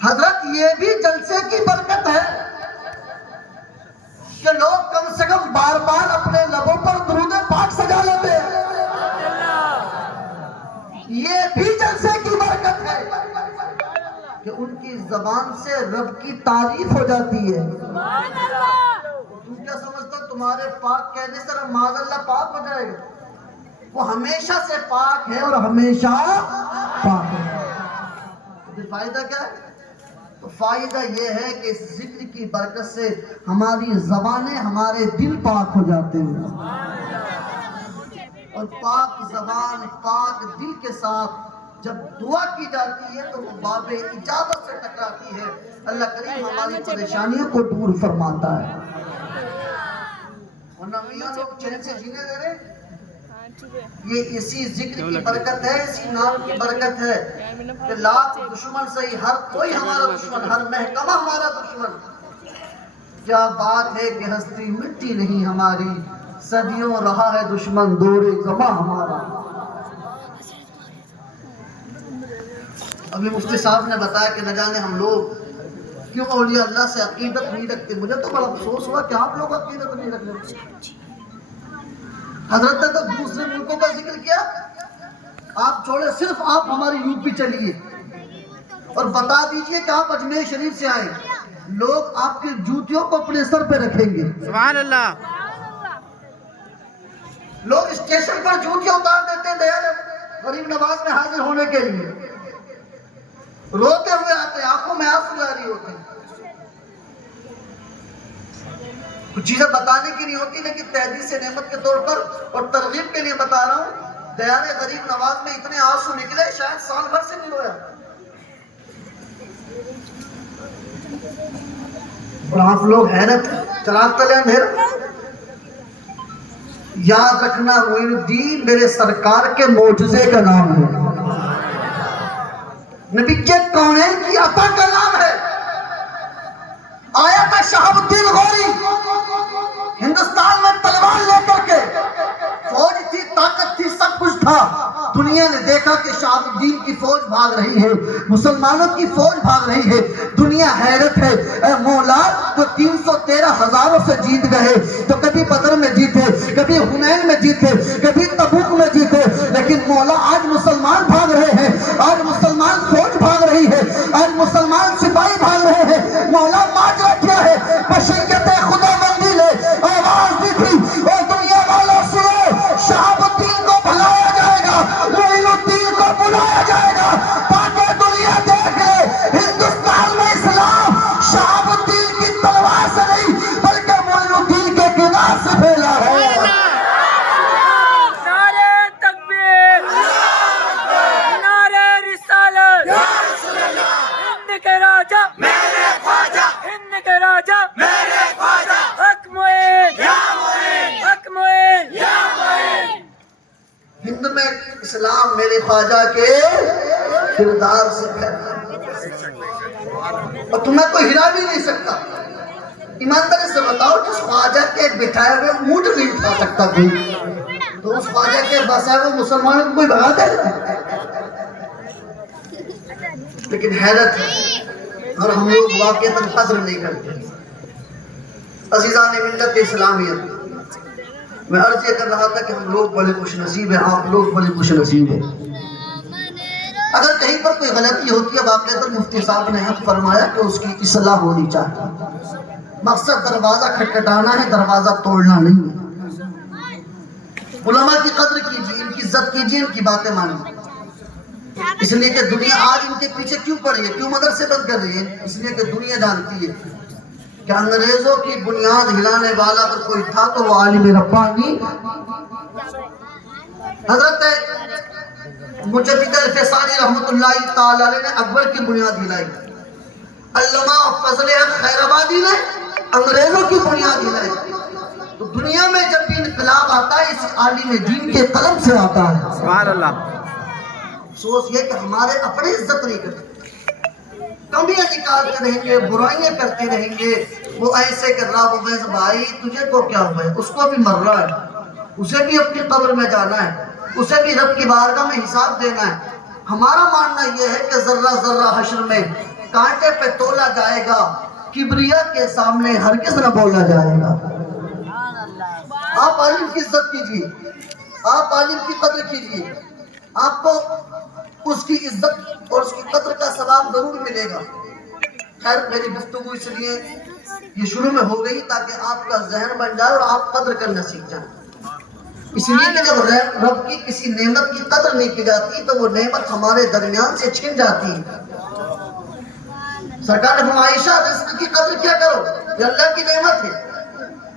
حضرت یہ بھی جلسے کی برکت ہے کہ لوگ کم سے کم بار بار اپنے لبوں پر درود پاک سجا لیتے ہیں، یہ بھی جلسے کی برکت ہے کہ ان کی زبان سے رب کی تعریف ہو جاتی ہے۔ تم کیا سمجھتا تمہارے پاک کہنے سے رب معاذ اللہ پاک ہو جائے گا؟ وہ ہمیشہ سے پاک ہے اور ہمیشہ پاک ہے۔ تو فائدہ کیا ہے؟ تو فائدہ یہ ہے کہ اس ذکر کی برکت سے ہماری زبانیں، ہمارے دل پاک ہو جاتے ہیں، اور پاک زبان پاک دل کے ساتھ جب دعا کی جاتی ہے تو وہ باب اجابت سے ٹکراتی ہے۔ اللہ کریم ہماری پریشانیوں کو دور فرماتا ہے، ورنہ میاں لوگ چین سے جینے دے رہے۔ یہ اسی ذکر کی برکت ہے، اسی نام کی برکت ہے کہ لاکھ دشمن سے ہر کوئی ہمارا دشمن، ہر محکمہ ہمارا دشمن۔ کیا بات ہے کہ ہستی مٹی نہیں ہماری، صدیوں رہا ہے دشمن دور زماں ہمارا۔ ابھی مفتی صاحب نے بتایا کہ نہ جانے ہم لوگ کیوں اولیاء اللہ سے عقیدت نہیں رکھتے۔ مجھے تو بڑا افسوس ہوا کہ آپ لوگ عقیدت نہیں رکھتے۔ حضرت نے تو دوسرے ملکوں کا ذکر کیا، آپ چھوڑے صرف آپ ہماری یو پی چلیے اور بتا دیجئے کہ آپ اجمیر شریف سے آئے، لوگ آپ کی جوتیوں کو اپنے سر پہ رکھیں گے۔ سبحان اللہ۔ لوگ اسٹیشن پر جوتیاں اتار دیتے ہیں دیال غریب نواز میں حاضر ہونے کے لیے، روتے ہوئے آتے ہیں، آنکھوں میں آنسو جاری ہوتے ہیں۔ کچھ چیزیں بتانے کی نہیں ہوتی لیکن تحدیث نعمت کے طور پر اور ترغیب کے لیے بتا رہا ہوں۔ دیار غریب نواز میں اتنے آنسو نکلے شاید سال بھر سے نہیں رویا۔ اور آپ لوگ حیرت چراغ تلے اندھیرا۔ یاد رکھنا معین الدین میرے سرکار کے معجزے کا نام ہے، نبی کے کونین کی عطا کا نام ہے۔ آیا تھا شہاب الدین غوری ہندوستان میں تلوار لے کر کے، فوج تھی، طاقت تھی، سب کچھ تھا۔ دنیا نے دیکھا کہ شہاب الدین کی فوج بھاگ رہی ہے، مسلمانوں کی فوج بھاگ رہی ہے، دنیا حیرت ہے۔ اے مولا تو 313 ہزاروں سے جیت گئے، تو کبھی بدر میں جیتے، کبھی حنین میں جیتے، کبھی تبوک میں جیتے، لیکن مولا آج مسلمان بھاگ رہے ہیں، آج مسلمان فوج بھاگ رہی ہے، آج مسلمان سپاہی بھاگ رہے ہیں۔ مولا ماجرا کیا ہے؟ بشریت خدا بندی نے آواز دی تھی، اور دنیا والا سنو، شہاب الدین کو بھلایا جائے گا، معین الدین کو بلایا جائے گا، تاکہ دنیا دیکھ لے ہندوستان میں اسلام شہاب الدین کی تلوار سے نہیں بلکہ معین الدین کے کردار سے پھیلا ہے۔ نعرہ تکبیر، نعرہ رسالت، ہند کے راجہ میرے خواجہ، ہند کے راجہ میرے خواجہ، حق معین یا معین، حق معین یا معین۔ ہند میں اسلام میرے خواجہ کے کردار سے پھیلا، اور تمہیں کوئی ہلا بھی نہیں سکتا۔ ایمانداری سے بتاؤ، جس خواجہ کے بٹھائے ہوئے اونٹ نہیں اٹھا سکتا کوئی، تو اس خواجہ کے بسائے ہوئے مسلمانوں کو کوئی بھگا دے؟ لیکن حیرت ہے اور ہم لوگ واقعتاً قدر نہیں کرتے۔ عزیزان ملت اسلامیت، میں عرض یہ کر رہا تھا کہ ہم لوگ بڑے خوش نصیب ہیں، آپ لوگ بڑے خوش نصیب ہیں۔ اگر کہیں پر کوئی غلطی ہوتی ہے، واقعتاً مفتی صاحب نے حق فرمایا کہ اس کی اصلاح ہونی چاہیے۔ مقصد دروازہ کھٹکھٹانا ہے، دروازہ توڑنا نہیں ہے۔ علماء کی قدر کیجیے، ان کی عزت کیجیے، ان کی باتیں مانیے، اس لیے کہ دنیا آج ان کے پیچھے کیوں پڑی ہے، کیوں مدرسے بند کر رہی ہے؟ اس لیے کہ دنیا جانتی ہے کہ انگریزوں کی بنیاد ہلانے والا اگر کوئی تھا تو وہ عالم ربانی حضرت مجدد الفسانی رحمت اللہ تعالی علیہ نے اکبر کی بنیاد ہلائی، علامہ فضل خیر آبادی نے انگریزوں کی بنیاد ہلائی۔ تو دنیا میں جب بھی انقلاب آتا ہے اس عالم دین کے قلم سے آتا ہے۔ سبحان اللہ۔ افسوس یہ کہ ہمارے اپنے عزت نہیں کرتے، کمیاں نکالتے رہیں گے، برائیاں کرتے رہیں گے۔ وہ ایسے کر رہا، وہ ویسے، بھائی تجھے کو کیا ہوا ہے؟ اس کو بھی مر رہا ہے، اسے بھی اپنی قبر میں جانا ہے، اسے بھی رب کی بارگاہ میں حساب دینا ہے۔ ہمارا ماننا یہ ہے کہ ذرہ ذرہ حشر میں کانٹے پہ تولا جائے گا، کبریا کے سامنے ہرگز نہ بولا جائے گا۔ آپ عالم کی عزت کیجیے، آپ عالم کی قدر کیجیے، آپ کو اس کی عزت اور اس کی قدر کا ثواب ضرور ملے گا۔ خیر میری گفتگو اس لیے یہ شروع میں ہو گئی تاکہ آپ کا ذہن بن جائے اور آپ قدر کرنا سیکھ جائیں۔ اس لیے کہ جب رب کی کسی نعمت کی قدر نہیں کی جاتی تو وہ نعمت ہمارے درمیان سے چھن جاتی ہے۔ سرکار نے فرمایا عائشہ رزق کی قدر کیا کرو، یہ اللہ کی نعمت ہے،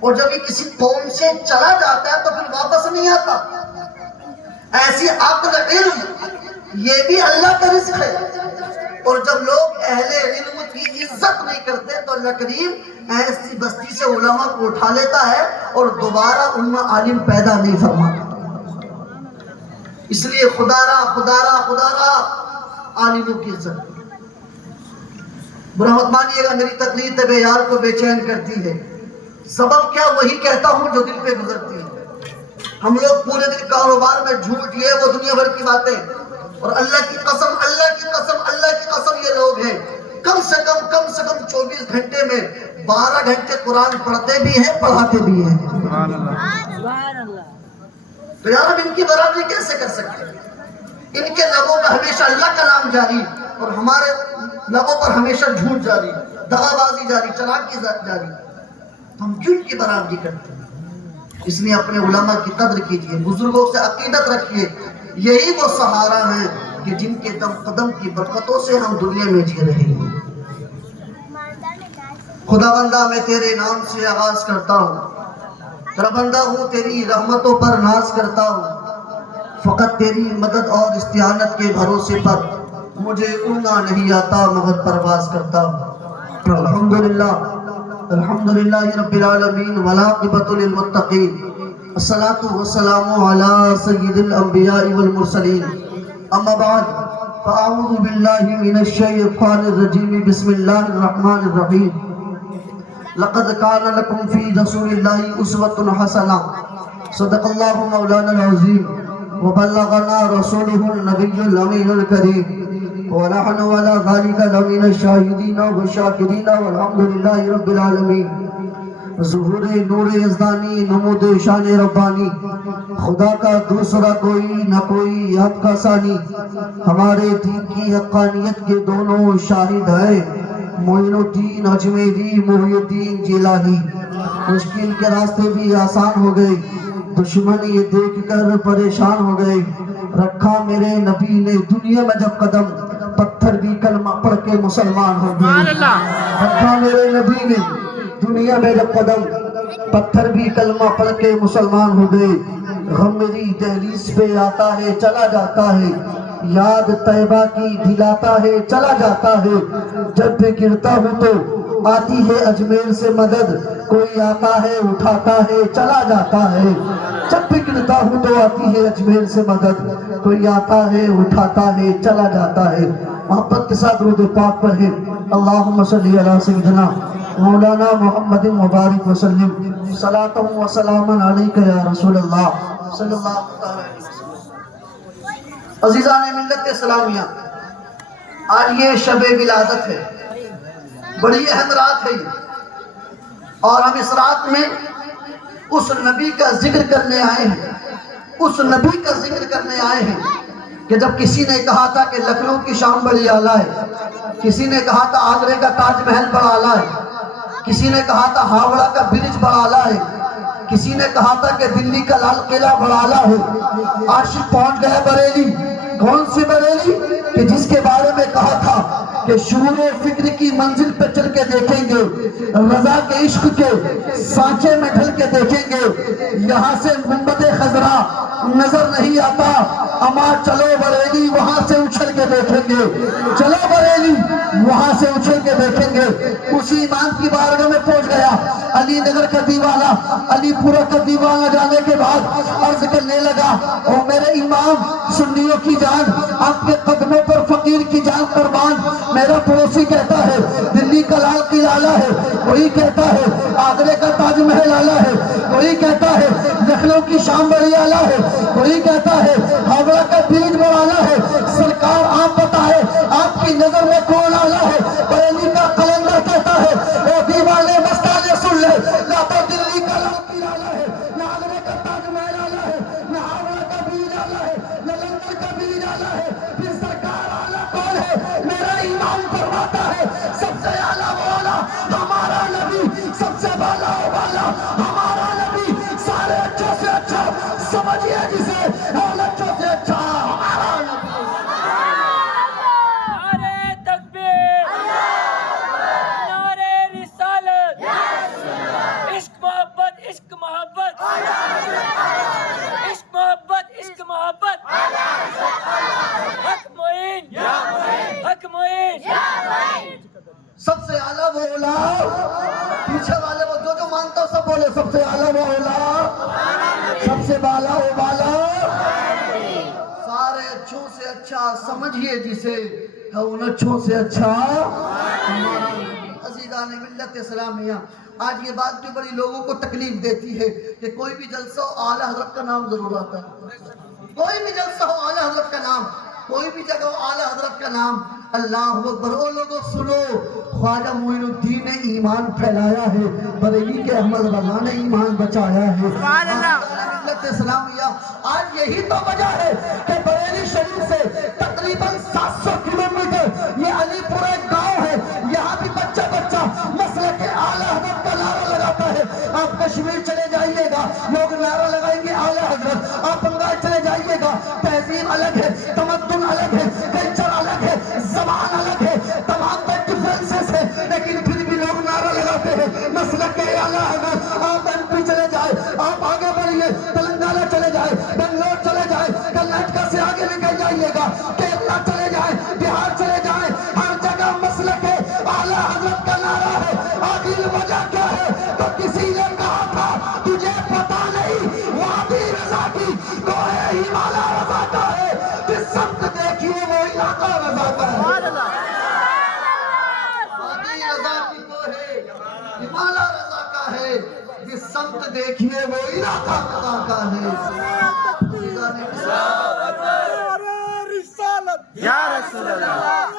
اور جب یہ کسی قوم سے چلا جاتا ہے تو پھر واپس نہیں آتا۔ ایسی عقل علم یہ بھی اللہ کا رزق ہے، اور جب لوگ اہل علم کی عزت نہیں کرتے تو اللہ کریم ایسی بستی سے علماء کو اٹھا لیتا ہے اور دوبارہ ان میں عالم پیدا نہیں فرماتا۔ اس لیے خدا را عالموں کی عزت۔ برا مت مانیے گا، میری تقریر طب یار کو بے چین کرتی ہے، سبب کیا وہی کہتا ہوں جو دل پہ گزرتی ہے۔ ہم لوگ پورے دن کاروبار میں جھوٹ یہ وہ دنیا بھر کی باتیں، اور اللہ کی قسم یہ لوگ ہیں کم سے کم 24 گھنٹے میں 12 گھنٹے قرآن پڑھتے بھی ہیں، پڑھاتے بھی ہیں۔ تو یار ہم ان کی برابری کیسے کر سکتے ہیں؟ ان کے لبوں پر ہمیشہ اللہ کا نام جاری اور ہمارے لبوں پر ہمیشہ جھوٹ جاری، دغا بازی جاری، چلاکی جاری، تو ہم کیوں ان کی برابری کرتے ہیں؟ اس لیے اپنے علماء کی قدر کیجیے، بزرگوں سے عقیدت رکھیے، یہی وہ سہارا ہیں کہ جن کے دم قدم کی برکتوں سے ہم دنیا میں جی رہے ہیں۔ خدا بندہ میں تیرے نام سے آغاز کرتا ہوں، تیرا بندہ ہوں، تیری رحمتوں پر ناز کرتا ہوں، فقط تیری مدد اور استعانت کے بھروسے پر مجھے اڑنا نہیں آتا مگر پرواز کرتا ہوں۔ الحمدللہ رب العالمین والعاقبۃ للمتقین، الصلاۃ والسلام علی سید الانبیاء والمرسلین، اما بعد فاعوذ باللہ من الشیطان الرجیم، بسم اللہ الرحمن الرحیم۔ لقد کان لکم فی رسول اللہ اسوۃ حسنہ، صدق اللہ مولانا العظیم وبلغنا رسولہ النبی الامین الکریم، ونحن على ذلك لمن الشاہدین والشاکرین والحمد للہ رب العالمین۔ ظہور نور یزدانی، نمود شان ربانی، خدا کا دوسرا کوئی نہ کوئی حق کا ثانی، ہمارے دین کی حقانیت کے دونوں شاہد ہیں، معین الدین اجمیری، محی الدین جیلانی۔ مشکل کے راستے بھی آسان ہو گئے، دشمن یہ دیکھ کر پریشان ہو گئے، رکھا میرے نبی نے دنیا میں جب قدم، پتھر بھی کلمہ پڑھ کے مسلمان ہو گئے۔ رکھا میرے نبی نے دنیا میں جب قدم، پتھر بھی کلمہ پڑھ کے مسلمان ہو گئے۔ غم میری دہلیز پہ آتا ہے چلا جاتا ہے، یاد طیبہ کی دلاتا ہے چلا جاتا ہے، جب بھی گرتا ہوں تو آتی ہے اجمیر سے مدد، کوئی آتا ہے اٹھاتا ہے چلا جاتا ہے، جب بھی گرتا ہوں تو آتی ہے اجمیر سے مدد، کوئی آتا ہے اٹھاتا ہے چلا جاتا ہے۔ محبت کے ساتھ درود پاک پڑھیں، اللہم صلی علی سیدنا مولانا محمد مبارک وسلم، صلاۃ و سلام علیک یا رسول اللہ صلی اللہ علیہ وسلم۔ عزیزان ملت کے سلامیہ، آج یہ شب ولادت ہے، بڑی اہم رات ہے یہ، اور ہم اس رات میں اس نبی کا ذکر کرنے آئے ہیں، اس نبی کا ذکر کرنے آئے ہیں کہ جب کسی نے کہا تھا کہ لکھنؤ کی شام بڑی اعلیٰ ہے، کسی نے کہا تھا آگرے کا تاج محل بڑا اعلیٰ ہے، کسی نے کہا تھا ہاوڑا کا برج بڑا اعلیٰ ہے، کسی نے کہا تھا کہ دلی کا لال قلعہ بڑا اعلیٰ ہے، عاشق پہنچ گئے بریلی۔ کون سی بریلی؟ کہ جس کے بارے میں کہا تھا کہ شعور و فکر کی منزل پہ چل کے دیکھیں گے، رضا کے عشق کے سانچے میں ڈھل کے دیکھیں گے، یہاں سے گنبد خضرا نظر نہیں آتا، اما چلو بریلی وہاں سے اچھل کے دیکھیں گے، چلو بریلی وہاں سے اچھل کے دیکھیں گے۔ اسی امام کی بارگاہ میں پہنچ گیا، علی نگر کا دیوانہ، علی پورہ کا دیوانہ جانے کے بعد عرض کرنے لگا، او میرے امام سنیوں کی جان، آپ کے قدموں پر فقیر کی جان قربان۔ میرا پڑوسی کہتا ہے دلی کا لال قلعہ اعلیٰ ہے، کوئی کہتا ہے آگرے کا تاج محل اعلیٰ ہے، کوئی کہتا ہے لکھنؤ کی شام بڑی اعلیٰ ہے، کوئی کہتا ہے ہاوڑا کا برج بڑا اعلیٰ ہے۔ سرکار آپ بتائے آپ کی نظر میں کون اعلیٰ ہے؟ مولا. پیچھے والے وہ جو مانتا ہو سب بولے سب سے اعلیٰ مولا, سب سے بالا و بالا. سارے اچھوں سے اچھا سمجھیے جسے ہے ان اچھوں سے اچھا ہمارا نبی. عزیزان ملت اسلامیہ, آج یہ بات بھی بڑی لوگوں کو تکلیف دیتی ہے کہ کوئی بھی جلسہ ہو اعلیٰ حضرت کا نام ضرور آتا ہے. کوئی بھی جلسہ ہو اعلیٰ حضرت کا نام, کوئی بھی جگہ ہو اعلیٰ حضرت کا نام. اللہ اکبر. او لوگوں سنو, خواجہ معین الدین نے ایمان پھیلایا ہے, بریلی کے احمد رضا نے ایمان بچایا ہے. سبحان اللہ. ملت اسلامیہ, آج یہی تو وجہ ہے کہ بریلی شریف سے تقریباً 700 کلومیٹر یہ علی پور ایک گاؤں ہے, یہاں بھی بچہ بچہ مسلک اعلیٰ حضرت کا نعرہ لگاتا ہے. آپ کشمیر چلے جائیے گا لوگ نعرہ لگائیں گے اعلیٰ حضرت. آپ بنگال چلے جائیے گا تہذیب الگ ہے, تمدن الگ ہے, کلچر الگ ہے, زبان الگ ہے, تمام پر ڈفرینسز ہے, لیکن پھر بھی لوگ نعرہ لگاتے ہیں مسلک اعلیٰ حضرت. آپ ایم پی چلے جائیں, آپ آگے بڑھیے, تلنگانہ چلے جائیں, بنگلور چلے جائیں, کرناٹکا سے آگے نکل جائیے گا, کیرلا چلے جائیں, بہار چلے جائیں, ہر جگہ مسلک اعلیٰ حضرت کا نعرہ ہے. آخر وجہ کیا ہے؟ تو کسی نے کہا تھا تجھے پتا نہیں وادی رضا کی کوہ ہمالا رضا کا ہے, جس سمت دیکھیے وہ علاقہ رضا کا ہے. وادی رضا کی کوہ ہمالا رضا کا ہے, جس سمت دیکھیے وہ علاقہ رضا کا ہے. یا رسول اللہ,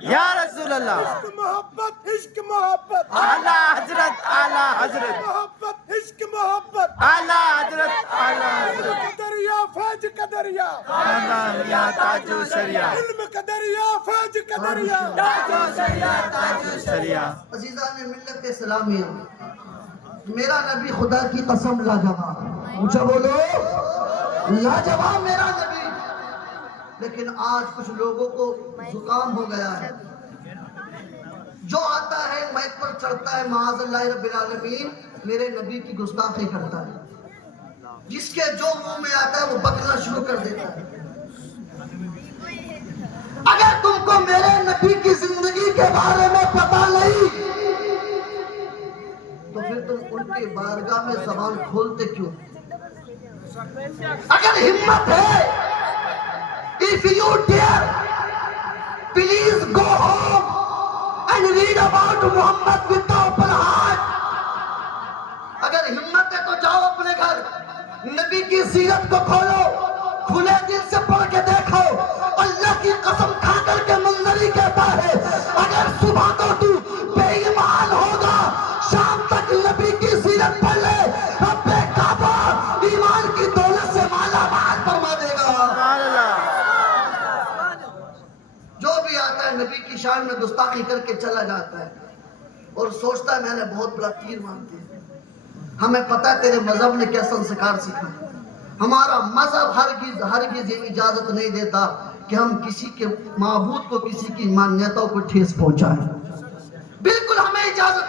یا رسول اللہ. محبت عشق محبت اعلیٰ حضرت, اعلیٰ حضرت, محبت عشق محبت اعلیٰ حضرت, اعلیٰ حضرت. کا دریا فیض کا دریا, یا تاج و شریعہ, علم کا دریا فیض کا دریا. تاج و شریعہ, تاج و شریعہ. عزیزان ملت اسلامیہ, میرا نبی خدا کی قسم لاجواب, اونچا بولو لاجواب میرا نبی. لیکن آج کچھ لوگوں کو زکام ہو گیا ہے, جو آتا ہے مائک پر چڑھتا ہے معاذ اللہ رب العالمین میرے نبی کی گستاخی کرتا ہے, جس کے جو منہ میں آتا ہے وہ بکنا شروع کر دیتا ہے. اگر تم کو میرے نبی کی زندگی کے بارے میں پتا نہیں تو پھر تم ان کی بارگاہ میں زبان کھولتے کیوں؟ اگر ہمت ہے, if you dare, please go home and read about Muhammad with the open heart. اگر ہمت ہے تو جاؤ اپنے گھر, نبی کی سیرت کو کھولو, کھلے دل سے پڑھ کے دیکھو. اللہ کی قسم کھا کر کے منظر ہی کہتا ہے, اگر صبح کو تو بے ایمان ہوگا شام تک نبی کی سیرت پڑھ لے, رب کعبہ ایمان کی دولت سے مالا مال فرما دے گا. سبحان اللہ. جو بھی آتا ہے نبی کی شان میں گستاخی کر کے چلا جاتا ہے اور سوچتا ہے میں نے بہت بڑا تیر مار دیا. ہمیں پتہ ہے تیرے مذہب نے کیا سنسکار سکھایا. ہمارا مذہب ہرگز یہ اجازت نہیں دیتا کہ ہم کسی کے معبود کو, کسی کی مانیتاؤں کو ٹھیس پہنچائیں. بالکل ہمیں اجازت